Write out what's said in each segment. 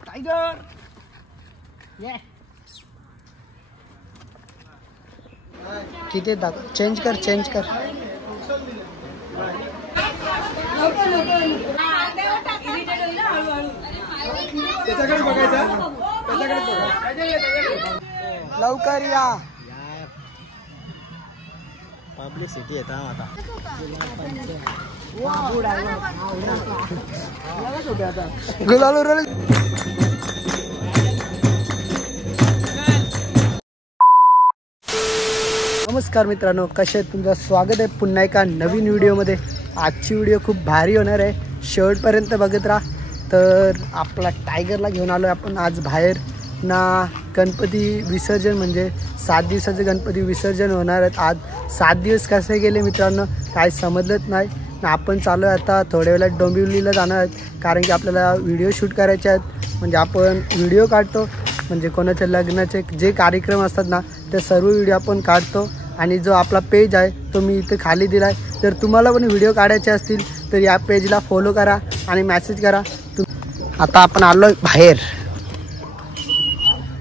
Tiger ये किती दाखव. चेंज कर लवकर या. पब्लिसिटी येता आता. गुलाल नमस्कार मित्रांनो, कसे आहेत? तुमचं स्वागत आहे पुन्हा एका नवीन व्हिडिओमध्ये. आजची व्हिडिओ खूप भारी होणार आहे, शेवटपर्यंत बघत राहा. तर आपला टायगरला घेऊन आलो आहे आपण आज बाहेर ना. गणपती विसर्जन म्हणजे 7 दिवसाचे गणपती विसर्जन होणार आहेत. आज 7 दिवस कसे गेले मित्रांनो काय समजलंच नाही ना. आपण चालू आहे आता थोड्या वेळात डोंबिवलीला जाणार आहेत, कारण की आपल्याला व्हिडिओ शूट करायचे आहेत. म्हणजे आपण व्हिडिओ काढतो, म्हणजे कोणाचे लग्नाचे जे कार्यक्रम असतात ना ते सर्व व्हिडिओ आपण काढतो. आणि जो आपला पेज आहे तो मी इथे खाली दिला आहे. तर तुम्हाला पण व्हिडिओ काढायचे असतील तर या पेजला फॉलो करा आणि मेसेज करा. आता आपण आलो बाहेर,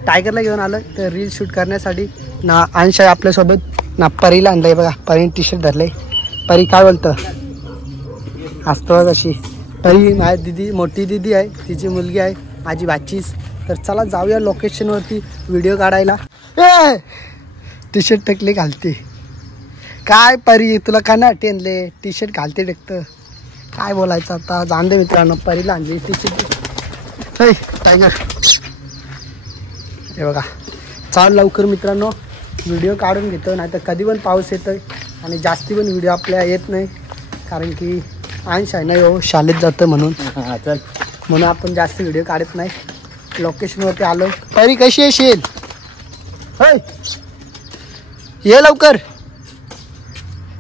टायगरला घेऊन आलो तर रील शूट करण्यासाठी ना. अंश आहे आपल्यासोबत ना. परीला आणलं आहे बघा, परीने टी शर्ट धरले. परी काय बोलतं असतो कशी. परी माझी दिदी, मोठी दिदी आहे, तिची मुलगी आहे माझी बाचीस. तर चला जाऊया लोकेशनवरती व्हिडिओ काढायला. ए टी शर्ट टकले घालते काय परी, तुला का ना टेनले टी शर्ट घालते टेकतं. काय बोलायचं आता, जाण दे मित्रांनो. परीला आणली टी शर्ट. टायगर हे बघा. चाल लवकर मित्रांनो, व्हिडिओ काढून घेतो, नाही तर कधी पण पाऊस येतोय आणि जास्ती पण व्हिडिओ आपल्या येत नाही, कारण की अंश आहे ना हो शाळेत जातं म्हणून. चल म्हणून आपण जास्त व्हिडिओ काढत नाही. लोकेशनवरती आलो. परी कशी येशील? होय ये लवकर.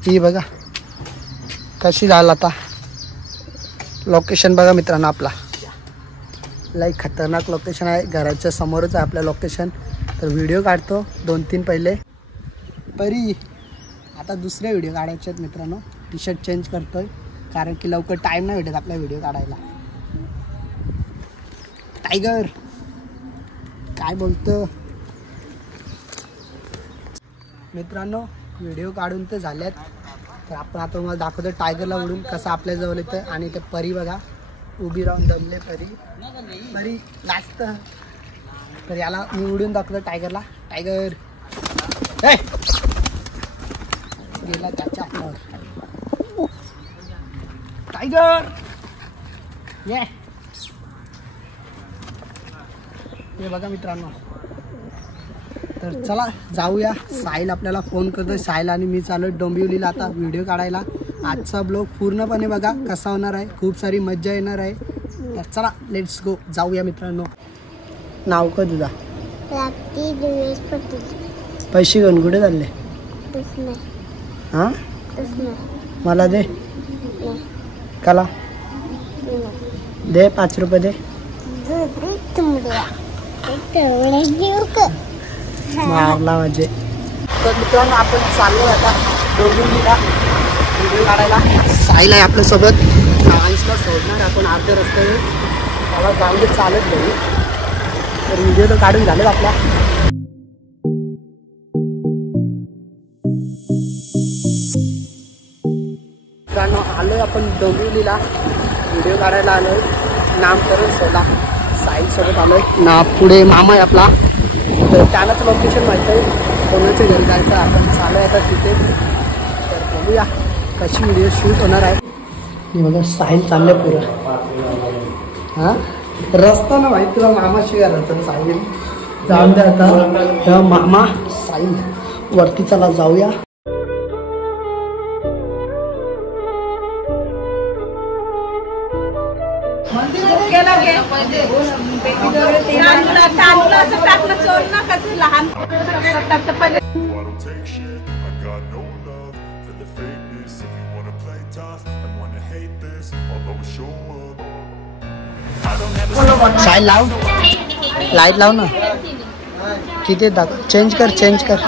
ही बघा कशी झालं आता. लोकेशन बघा मित्रांनो, आपला लई खतरनाक लोकेशन आहे. घराच्या समोरच आहे आपलं लोकेशन. तर व्हिडिओ काढतो 2-3 पहिले. परी आता दुसरे व्हिडिओ काढायचे आहेत मित्रांनो. टी शर्ट चेंज करतोय कारण की लवकर टाईम नाही भेटत आपला व्हिडिओ काढायला. टायगर काय बोलतं मित्रांनो. व्हिडिओ काढून तर झाल्यात. तर आपण आता तुम्हाला दाखवतो टायगरला उडून कसं आपल्या जवळ येतं. आणि ते परी बघा उभी राहून दमले. परी लाजत. तर याला मी उडून दाखवतो टायगरला. टायगर गेला त्याच्या हातावर. टायगर ये हे बघा मित्रांनो. तर चला जाऊया. साहिल आपल्याला फोन करतोय. साहिल आणि मी चालू डोंबिवलीला आता व्हिडिओ काढायला. आजचा ब्लॉग पूर्णपणे बघा कसा होणार आहे, खूप सारी मज्जा येणार आहे. तर चला लेट्स गो, जाऊया मित्रांनो. नाव का तुझा? पैसे घेऊन कुठे चालले? हां मला दे. कला दे 5 रुपये दे. मारला म्हणजे. तर मित्रांनो आपण चाललो आता डोंबिवलीला व्हिडिओ काढायला. साहिल आहे आपल्यासोबत. अंशला सोडणार आपण अर्ध्या रस्त्यावर. त्याला जाऊन दे चालत घरी. तर व्हिडिओ तर काढून झालेत आपला. मित्रांनो आलोय आपण डोंबिवलीला व्हिडिओ काढायला आलोय. नामकरण सोला साहिल सोबत आलोय ना. पुढे मामा आहे आपला. तर त्यालाच लोकेशन माहिती आहे कोणाच्या घरी जायचं. आपण चालू आहे आता तिथे. तर बघूया कशी व्हिडिओ शूट होणार आहे. हे बघा साहिल चाललंय पुढं. हां रस्ता ना माहिती तुला मामाशी घालायचं साहिल. जाऊन द्या आता तेव्हा मामा साहिल वरती. चला जाऊया. साहिल लाव, लाईट लाव ना. किती दाखव. चेंज कर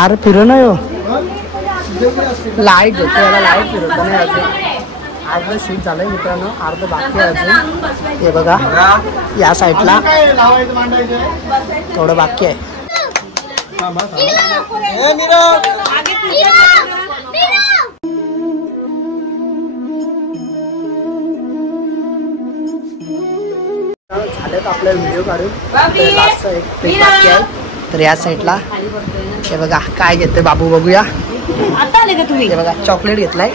अरे फिरो ना. यो लाईट देतो याला, लाईट फिरवतो नाही. अर्ध शूट झालंय मित्रांनो, अर्ध बाकी आहे अजून. हे बघा या साईडला थोडं बाकी आहे. झालेत आपल्या व्हिडिओ काढून. लास्टचा एक क्लिप बाकी आहे. तर या साईडला हे बघा काय घेतोय बाबू, बघूया. हे बघा चॉकलेट घेतलाय,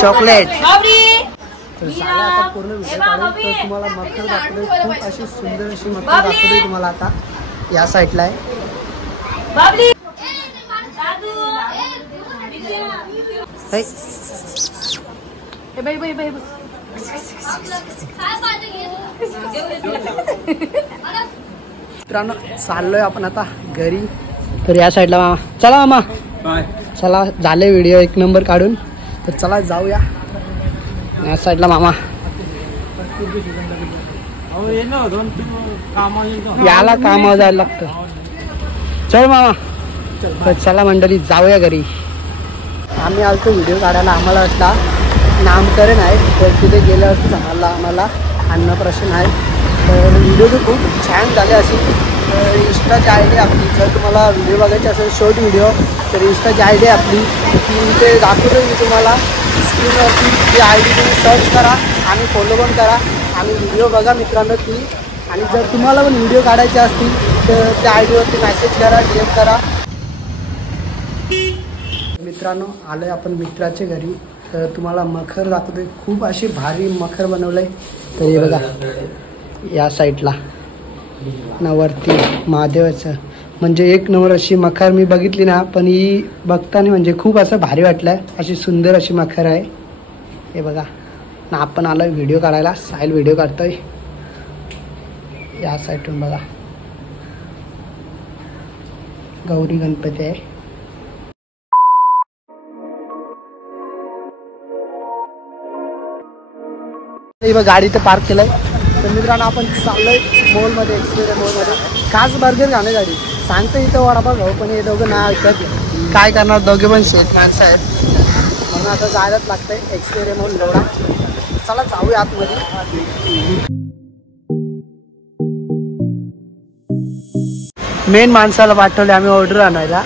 चॉकलेट. तर झालं आता पूर्ण व्हिडिओ काढून. तर तुम्हाला मखर दाखवले, खूप अशी सुंदर अशी मखर दाखवली तुम्हाला. आता या साईडला आहे. मित्रांनो चाललोय आपण आता घरी. तर या साईडला मामा, चला मामा चला, झाले व्हिडिओ एक नंबर काढून. तर चला जाऊया. या साईडला मामा, याला कामावर जायला लागतं. चल मामा. तर चला मंडळी जाऊया घरी. आम्ही आलतो व्हिडिओ काढायला. आम्हाला वाटला नामकरण आहे, तर तिथे गेल्यावरती सांगायला आम्हाला अन्नप्राशन आहे. तर व्हिडिओ तर खूप छान झाले. अशी इंस्टाची आय डी आपली, जर तुम्हाला व्हिडिओ बघायची असेल शॉर्ट व्हिडिओ, तर इंस्टाची आय डी आपली ती ते दाखवतो मी तुम्हाला स्क्रीनवरती. ती आय डी तुम्ही सर्च करा आणि फॉलो पण करा आणि व्हिडिओ बघा मित्रांनो ती. आणि जर तुम्हाला पण व्हिडिओ काढायचे असतील तर त्या आय डीवरती मेसेज करा, DM करा. मित्रांनो आलोय आपण मित्राच्या घरी. तर तुम्हाला मखर दाखवतोय, खूप अशी भारी मखर बनवलंय. तर हे बघा या साईडला ना वरती महादेवाचं, म्हणजे एक नंबर अशी मखर मी बघितली ना. पण ही बघताना म्हणजे खूप असं भारी वाटलंय. अशी सुंदर अशी मखर आहे. हे बघा ना, आपण आलोय व्हिडिओ काढायला. साईल व्हिडिओ काढतोय. या साईडून बघा गौरी गणपती आहे. गाडी तर पार्क केलंय. तर मित्रांनो आपण चाललोय मॉलमध्ये, एक्सप्रेस मॉलमध्ये. खास बर्गर खाण्यासाठी सांगतो इथं वडापाव खाऊ, पण हे दोघं ना ऐकत. काय करणार, दोघे पण शेत माणसं आहेत, म्हणून आता जायलाच लागतंय एक्सप्रेस मॉल एवढा. चला जाऊया आतमध्ये. मेन माणसाला पाठवले आम्ही ऑर्डर आणायला.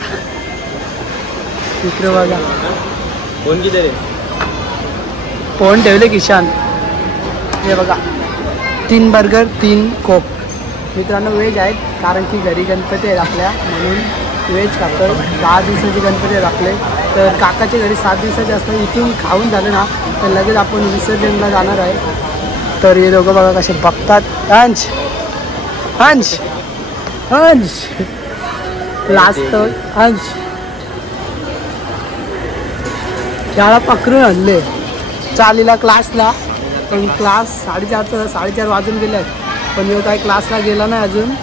इकडे बघा फोन किती रे, फोन ठेवले किशान. हे बघा 3 बर्गर 3 कोक. मित्रांनो व्हेज आहेत, कारण की घरी गणपती आहेत आपल्या, म्हणून व्हेज खातोय. 10 दिवसाचे गणपती आहेत आपले. तर काकाच्या घरी 7 दिवसाचे असतात. इथून खाऊन झालं ना तर लगेच आपण विसर्जनला जाणार आहे. तर हे दोघं बघा कसे बघतात. अंश अंश अंश लास्ट अंश शाळा पकडून आणले चालीला क्लासला. पण क्लास 4:30 वाजून गेले आहेत, पण यो काय क्लासला गेला नाही अजून.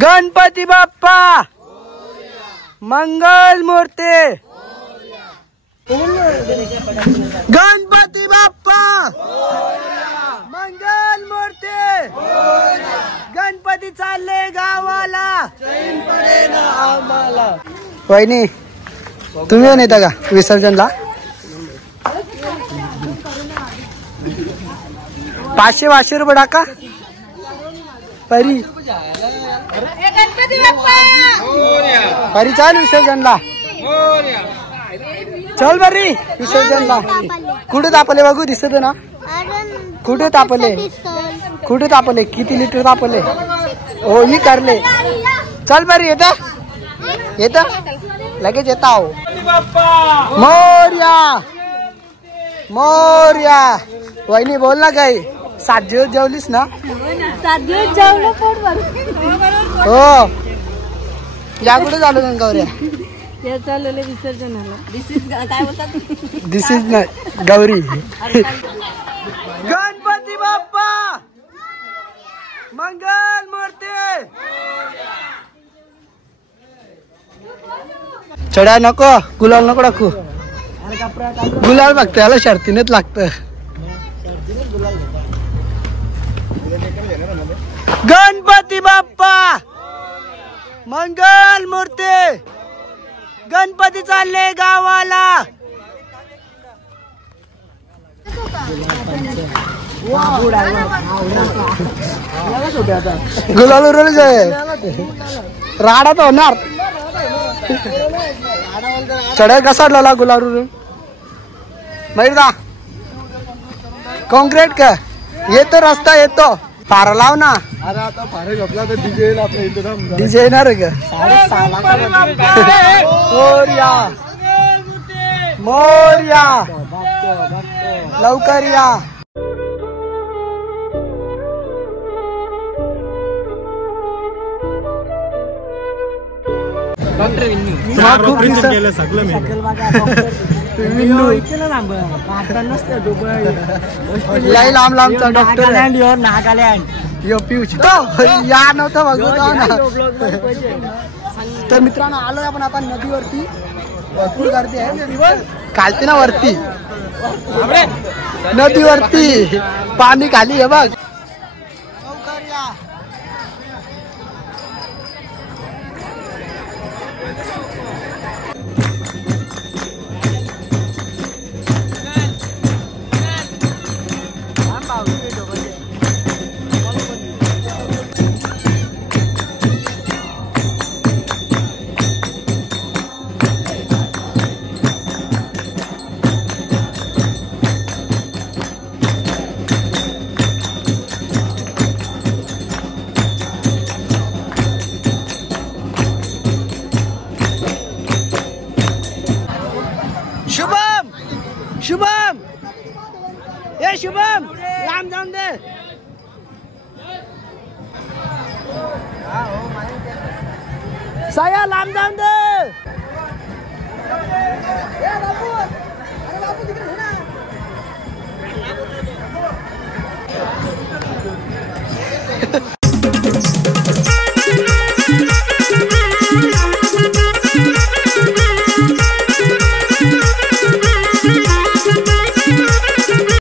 गणपती बाप्पा मंगल मूर्ती. गणपती बाप्पा मंगल मूर्ती. गणपती चालले गावाला. वहिनी तुम्ही पण येता का विसर्जनला? 500 रुपये टाका. परी परी चाल विसर्जनला. चल बरी विसर्जनला. कुठे तापले बघू, दिसत ना कुठे तापले, कुठे तापले, किती लिटर तापले. हो ही करले. चल बरी येता येता लगेच येता. हो मोर्या मोर्या. वहिनी बोल ना काही. 7 दिवस जेवलीस ना? 7 दिवस जेवलो पोट भरून. हो या कुठे झालो गौऱ्या? ते चाललेलं विसर्जनाला. काय बोलतात? दिस इज नाही गौरी. गणपती बाप्पा मंगल मूर्ती. चढा नको, गुलाल नको टाकू. गुलाल बघते याला शर्तीनेच लागतं. गणपती बाप्पा मंगल मूर्ती. गणपती चालले गावाला. गुलाल उरवले आहे. राडा तर होणार. चढाई कसा लाला गुलाल उरून माहिती कॉन्क्रीट का येतो रस्ता येतो. पारा लाव ना. अरे आता फारे झोपला तर डीजे येईल आपल्या इथं. डीजे येणार का? मोरया मोरया लवकर या. खूप केलं सगळं लई लांब लांबचा डॉक्टर यो पिऊची तो या नव्हतं बघू ना. तर मित्रांनो आलोय आपण आता नदीवरती. भरपूर गर्दी आहे. खालती ना वरती नदीवरती पाणी खाली आहे बघ. लवकर या. शुभम शुभम ए शुभम लांब जाऊन दे. साया लांब जाऊन दे.